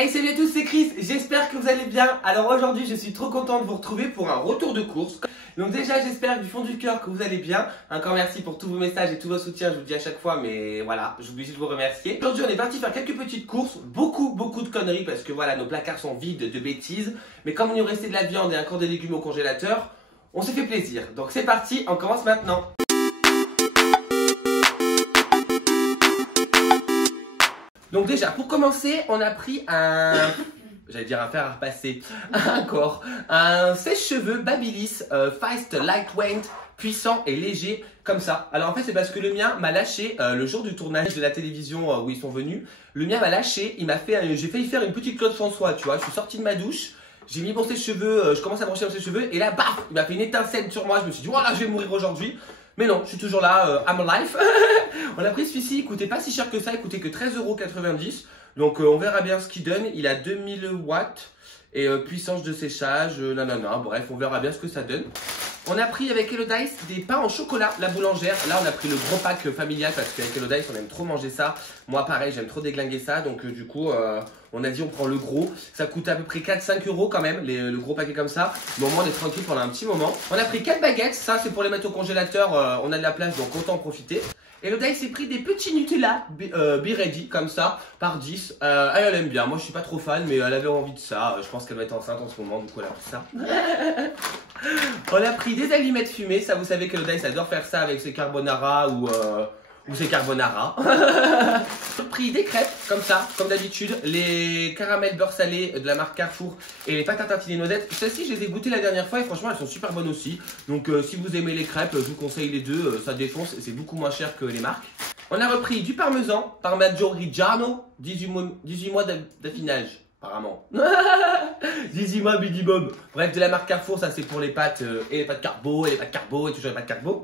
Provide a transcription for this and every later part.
Hey, salut à tous, c'est Chris, j'espère que vous allez bien. Alors aujourd'hui, je suis trop content de vous retrouver pour un retour de course. Donc déjà, j'espère du fond du cœur que vous allez bien. Encore merci pour tous vos messages et tous vos soutiens, je vous le dis à chaque fois, mais voilà, j'oublie juste de vous remercier. Aujourd'hui, on est parti faire quelques petites courses, beaucoup de conneries parce que voilà, nos placards sont vides de bêtises. Mais comme il nous restait de la viande et encore des légumes au congélateur, on s'est fait plaisir. Donc c'est parti, on commence maintenant. Donc déjà, pour commencer, on a pris j'allais dire un fer à repasser, un sèche-cheveux Babyliss Fast Lightweight, puissant et léger, comme ça. Alors en fait, c'est parce que le mien m'a lâché le jour du tournage de la télévision où ils sont venus. Le mien m'a lâché, j'ai failli faire une petite Claude François, tu vois. Je suis sorti de ma douche, j'ai mis mon sèche-cheveux, je commence à brancher mon sèche-cheveux, et là, baf, il m'a fait une étincelle sur moi. Je me suis dit, voilà, je vais mourir aujourd'hui. Mais non, je suis toujours là, I'm alive. On a pris celui-ci, il coûtait pas si cher que ça, il coûtait que 13,90 €. Donc on verra bien ce qu'il donne. Il a 2000 watts et puissance de séchage, nanana. Bref, on verra bien ce que ça donne. On a pris avec Hello Dice des pains en chocolat, la boulangère. Là, on a pris le gros pack familial parce qu'avec Hello Dice, on aime trop manger ça. Moi, pareil, j'aime trop déglinguer ça. Donc du coup, on a dit on prend le gros. Ça coûte à peu près 4-5 € quand même, le gros paquet comme ça. Mais au moins, on est tranquille pendant un petit moment. On a pris 4 baguettes. Ça, c'est pour les mettre au congélateur. On a de la place, donc autant en profiter. Et le Dice s'est pris des petits Nutella Be Ready comme ça par 10. Elle aime bien. Moi je suis pas trop fan, mais elle avait envie de ça. Je pense qu'elle doit être enceinte en ce moment, du coup elle a pris ça. On a pris des allumettes fumées. Ça, vous savez que le Dice adore faire ça avec ses carbonara ou ses carbonara. On a pris des crêpes comme ça, comme d'habitude. Les caramels beurre salé de la marque Carrefour et les pâtes à tartiner noisettes. Celles-ci, je les ai goûtées la dernière fois et franchement, elles sont super bonnes aussi. Donc, si vous aimez les crêpes, je vous conseille les deux. Ça défonce et c'est beaucoup moins cher que les marques. On a repris du parmesan, Parmigiano Reggiano, 18 mois d'affinage. Apparemment. 18 mois minimum. Bref, de la marque Carrefour, ça c'est pour les pâtes et les pâtes carbo et toujours les pâtes carbo.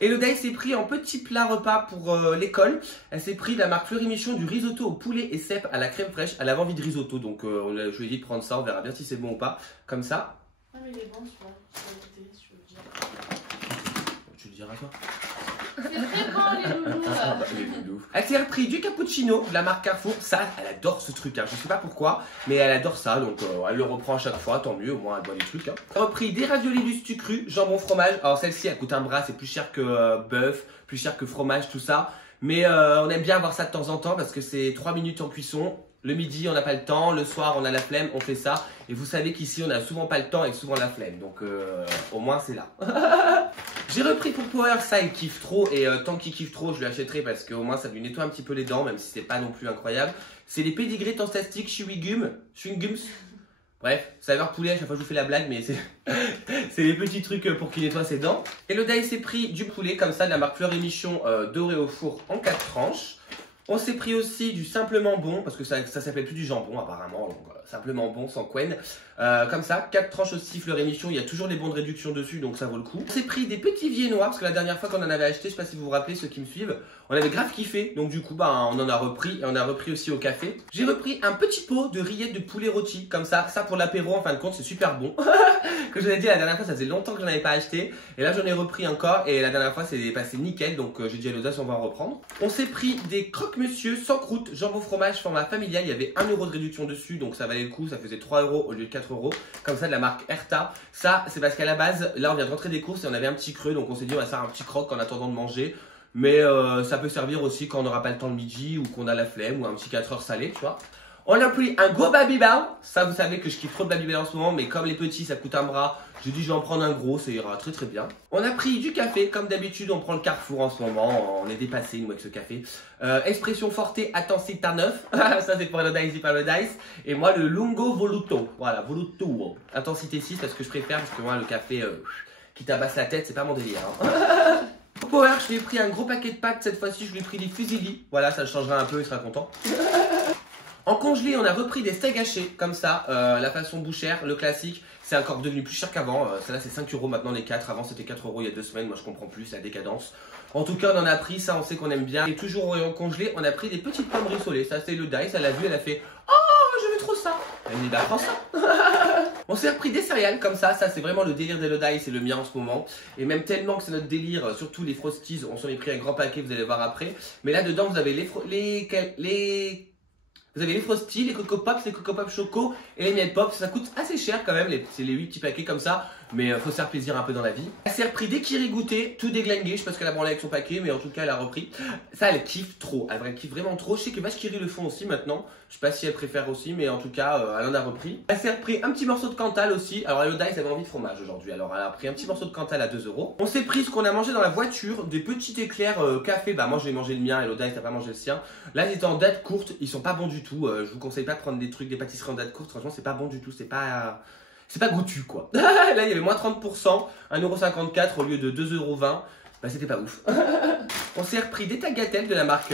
Et le Dice s'est pris en petit plat repas pour l'école. Elle s'est pris de la marque Fleury Michon du risotto au poulet et cèpe à la crème fraîche. Elle avait envie de risotto, donc je lui ai dit de prendre ça. On verra bien si c'est bon ou pas. Comme ça. Ah mais il est bon celui-là. Je veux dire. Tu le diras toi. C'est très bon les loulous. Elle s'est repris du cappuccino de la marque Carrefour. Ça, elle adore ce truc. Hein. Je sais pas pourquoi, mais elle adore ça. Donc, elle le reprend à chaque fois. Tant mieux, au moins elle boit des trucs. Hein. Elle a repris des raviolis du stu cru, jambon fromage. Alors, celle-ci, elle coûte un bras. C'est plus cher que bœuf, plus cher que fromage, tout ça. Mais on aime bien avoir ça de temps en temps parce que c'est 3 minutes en cuisson. Le midi, on n'a pas le temps. Le soir, on a la flemme. On fait ça. Et vous savez qu'ici, on a souvent pas le temps et souvent la flemme. Donc, au moins, c'est là. J'ai repris pour Power, ça il kiffe trop et tant qu'il kiffe trop je lui achèterai parce qu'au moins ça lui nettoie un petit peu les dents même si c'est pas non plus incroyable. C'est les pédigrés fantastiques chewing gums. Bref, saveur poulet, à chaque fois je vous fais la blague mais c'est les petits trucs pour qu'il nettoie ses dents. Et le Dice s'est pris du poulet comme ça de la marque Fleury Michon doré au four en 4 tranches. On s'est pris aussi du simplement bon parce que ça s'appelle plus du jambon apparemment, donc simplement bon sans quen. Comme ça, 4 tranches aussi Fleury Michon, il y a toujours les bons de réduction dessus donc ça vaut le coup. On s'est pris des petits viennois parce que la dernière fois qu'on en avait acheté, je sais pas si vous vous rappelez ceux qui me suivent, on avait grave kiffé donc du coup bah on en a repris et on a repris aussi au café. J'ai repris un petit pot de rillettes de poulet rôti comme ça pour l'apéro en fin de compte c'est super bon. Que je vous ai dit la dernière fois ça faisait longtemps que je n'en avais pas acheté et là j'en ai repris encore et la dernière fois c'est passé nickel donc j'ai dit à l'audace on va en reprendre. On s'est pris des croque-monsieur sans croûte, jambon fromage format familial, il y avait 1 € de réduction dessus donc ça valait le coup, ça faisait 3 € au lieu de 4 € comme ça de la marque Erta. Ça c'est parce qu'à la base là on vient de rentrer des courses et on avait un petit creux donc on s'est dit on va faire un petit croque en attendant de manger. Mais ça peut servir aussi quand on n'aura pas le temps le midi ou qu'on a la flemme ou un petit 4 heures salé tu vois. On a pris un gros Babybel. Ça, vous savez que je kiffe trop de Babybel en ce moment, mais comme les petits, ça coûte un bras, j'ai dit je vais en prendre un gros, ça ira très très bien. On a pris du café, comme d'habitude, on prend le Carrefour en ce moment, on est dépassé nous avec ce café. Espresso Forte Intensità 9, ça c'est pour le Dice et pas le Dice. Et moi le Lungo Voluto, voilà, Voluto. Intensité 6 parce que je préfère, parce que moi le café qui tabasse la tête, c'est pas mon délire. Hein. Pour Power, je lui ai pris un gros paquet de pâtes, cette fois-ci je lui ai pris des fusilli. Voilà, ça le changera un peu, il sera content. En congelé, on a repris des steaks hachés, comme ça, la façon bouchère, le classique. C'est encore devenu plus cher qu'avant. Celle-là, c'est 5 € maintenant les 4. Avant, c'était 4 € il y a 2 semaines. Moi, je comprends plus, la décadence. En tout cas, on en a pris, ça, on sait qu'on aime bien. Et toujours en congelé, on a pris des petites pommes rissolées. Ça, c'est le Dice. Elle a vu, elle a fait « Oh, je veux trop ça !» Elle me dit « Bah, prends ça !» On s'est repris des céréales comme ça c'est vraiment le délire d'Hello Dice et le mien en ce moment. Et même tellement que c'est notre délire, surtout les Frosties, on s'en est pris un grand paquet, vous allez voir après. Mais là dedans vous avez les Vous avez les Frosty, les Coco Pops, les Coco Pops Choco et les Miel Pops. Ça coûte assez cher quand même, c'est les 8 petits paquets comme ça. Mais faut se faire plaisir un peu dans la vie. Elle s'est repris des Kiri goûter, tout déglingué. Je sais pas ce qu'elle a branlé avec son paquet, mais en tout cas elle a repris. Ça elle kiffe trop, elle kiffe vraiment trop. Je sais que Vache Kiri le font aussi maintenant. Je sais pas si elle préfère aussi, mais en tout cas elle en a repris. Elle s'est repris un petit morceau de Cantal aussi. Alors Elodie avait envie de fromage aujourd'hui, alors elle a pris un petit morceau de Cantal à 2 €. On s'est pris ce qu'on a mangé dans la voiture, des petits éclairs café. Bah moi j'ai mangé le mien, Elodie n'a pas mangé le sien. Là ils étaient en date courte, ils sont pas bons du tout. Je vous conseille pas de prendre des trucs, des pâtisseries en date courte. Franchement c'est pas bon du tout, c'est pas goûtu quoi. Là il y avait moins 30%, 1,54 € au lieu de 2,20 €. Bah c'était pas ouf. On s'est repris des tagliatelles de la marque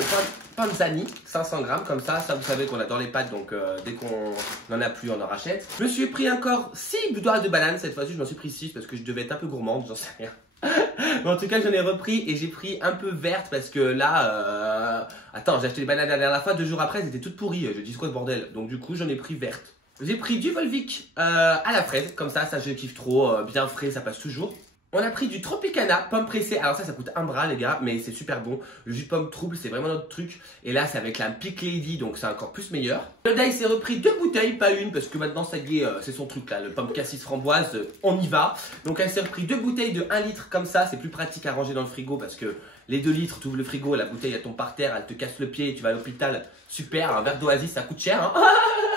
Panzani, 500 grammes comme ça. Ça vous savez qu'on adore les pâtes, donc dès qu'on n'en a plus on en rachète. Je me suis pris encore 6 doigts de banane cette fois-ci. Je m'en suis pris 6 parce que je devais être un peu gourmande, j'en sais rien. Mais en tout cas j'en ai repris et j'ai pris un peu verte parce que là attends, j'ai acheté les bananes la dernière fois, 2 jours après elles étaient toutes pourries. Je dis quoi ce bordel, donc du coup j'en ai pris verte. J'ai pris du Volvic à la fraise, comme ça je kiffe trop, bien frais, ça passe toujours. On a pris du Tropicana, pomme pressée. Alors ça coûte un bras les gars, mais c'est super bon. Le jus de pomme trouble, c'est vraiment notre truc. Et là, c'est avec la Pick Lady, donc c'est encore plus meilleur. Elodie s'est repris 2 bouteilles, pas une, parce que maintenant ça y est, c'est son truc là, le pomme cassis framboise, on y va. Donc elle s'est repris 2 bouteilles de 1 litre comme ça, c'est plus pratique à ranger dans le frigo parce que les 2 litres, tu ouvres le frigo, la bouteille elle tombe par terre, elle te casse le pied, tu vas à l'hôpital. Super, un verre d'Oasis ça coûte cher. Hein.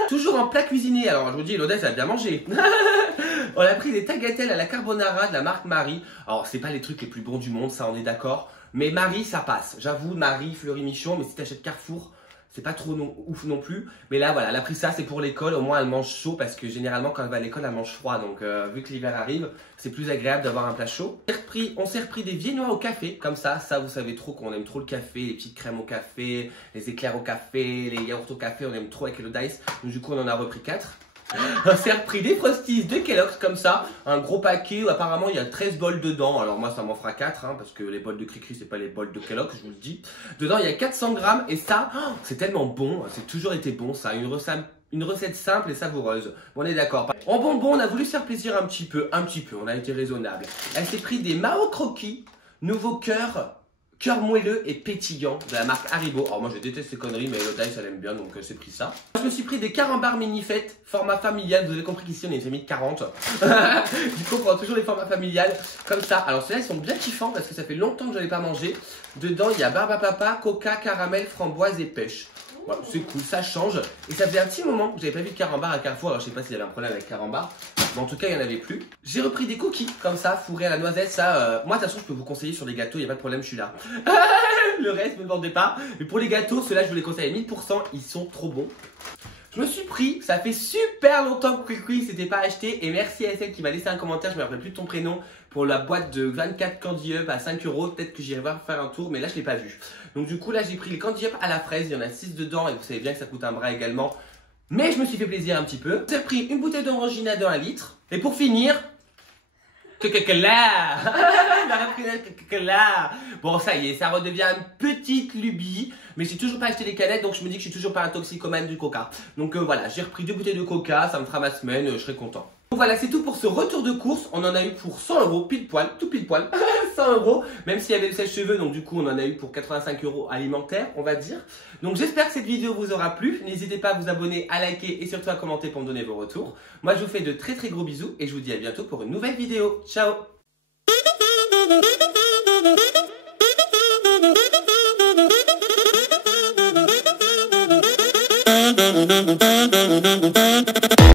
Toujours en plat cuisiné, alors je vous dis, Elodie ça a bien mangé. On a pris des tagliatelles à la carbonara de la marque Marie. Alors c'est pas les trucs les plus bons du monde, ça on est d'accord. Mais Marie ça passe. J'avoue, Marie, Fleury Michon, mais si t'achètes Carrefour, c'est pas trop ouf non plus. Mais là voilà, elle a pris ça, c'est pour l'école. Au moins elle mange chaud parce que généralement quand elle va à l'école elle mange froid. Donc vu que l'hiver arrive, c'est plus agréable d'avoir un plat chaud. On s'est repris des viennois au café, comme ça vous savez trop qu'on aime trop le café, les petites crèmes au café, les éclairs au café, les yaourts au café, on aime trop avec Elodie. Donc du coup on en a repris 4. On s'est repris des Frosties de Kellogg's comme ça, un gros paquet où apparemment il y a 13 bols dedans. Alors moi ça m'en fera 4 hein, parce que les bols de Cricri c'est pas les bols de Kellogg's, je vous le dis. Dedans il y a 400 grammes et ça c'est tellement bon, c'est toujours été bon ça, une recette simple et savoureuse. On est d'accord. En bonbon on a voulu se faire plaisir un petit peu, on a été raisonnable. Elle s'est pris des Mao Croquis, nouveau cœur moelleux et pétillant de la marque Haribo. Alors moi je déteste ces conneries mais Elodie ça l'aime bien donc c'est pris ça. Je me suis pris des carambars mini fêtes, format familial. Vous avez compris qu'ici on est mis de 40. Du coup on prend toujours les formats familiales comme ça. Alors ceux-là ils sont bien kiffants parce que ça fait longtemps que je n'en ai pas mangé. Dedans il y a barbe à papa, coca, caramel, framboise et pêche. Voilà, c'est cool, ça change. Et ça faisait un petit moment que j'avais pas vu de carambar à Carrefour. Alors je sais pas s'il y avait un problème avec carambar, mais en tout cas il n'y en avait plus. J'ai repris des cookies comme ça, fourrés à la noisette. Ça, moi de toute façon je peux vous conseiller sur les gâteaux, il n'y a pas de problème, je suis là. Le reste, ne me demandez pas. Mais pour les gâteaux, ceux-là je vous les conseille à 1000%, ils sont trop bons. Je me suis pris, ça fait super longtemps que Cricri s'était pas acheté. Et merci à celle qui m'a laissé un commentaire, je me rappelle plus de ton prénom, pour la boîte de 24 Candy Up à 5 €. Peut-être que j'irai voir faire un tour, mais là je l'ai pas vu. Donc du coup là j'ai pris les Candy Up à la fraise, il y en a 6 dedans et vous savez bien que ça coûte un bras également. Mais je me suis fait plaisir un petit peu. J'ai pris une bouteille d'orangina de 1 litre. Et pour finir, bon ça y est, ça redevient une petite lubie. Mais j'ai toujours pas acheté les canettes, donc je me dis que je suis toujours pas un toxicomane du coca. Donc voilà, j'ai repris 2 bouteilles de coca, ça me fera ma semaine, je serai content. Donc voilà, c'est tout pour ce retour de course. On en a eu pour 100 €, pile poil, tout pile poil, 100 €. Même s'il y avait le sèche-cheveux, donc du coup on en a eu pour 85 € alimentaires, on va dire. Donc j'espère que cette vidéo vous aura plu. N'hésitez pas à vous abonner, à liker et surtout à commenter pour me donner vos retours. Moi je vous fais de très très gros bisous et je vous dis à bientôt pour une nouvelle vidéo. Ciao!